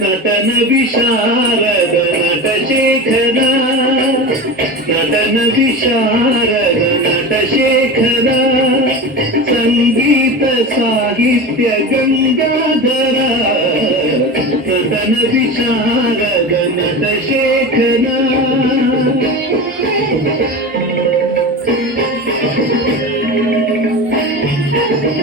నటన విశారద నట శేఖర నటన విశారద నట శేఖర సంగీత సాహిత్య గంగాధర నటన విశారద నట శేఖర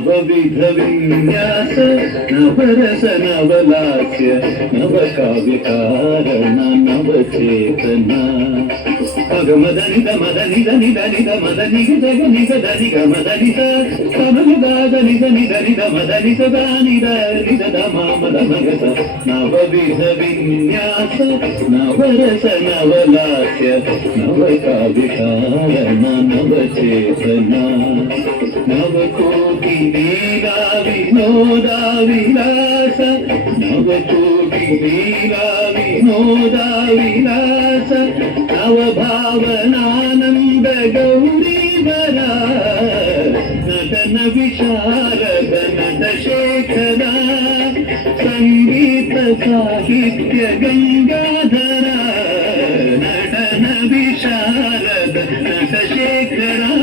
नवविधविन्यास नवरस नवलास्य नवकाव्यकारण नवचेतना नवरस नवलास्य नवकाव्यकारण नवचेतना నీలా వినోద విలాస నవకోటి నీలా వినోద విలాస నవభావనానంద గౌరీవర నటన విశారద నట శేఖర సంగీత సాహిత్య గంగాధర నటన విశారద నట శేఖరా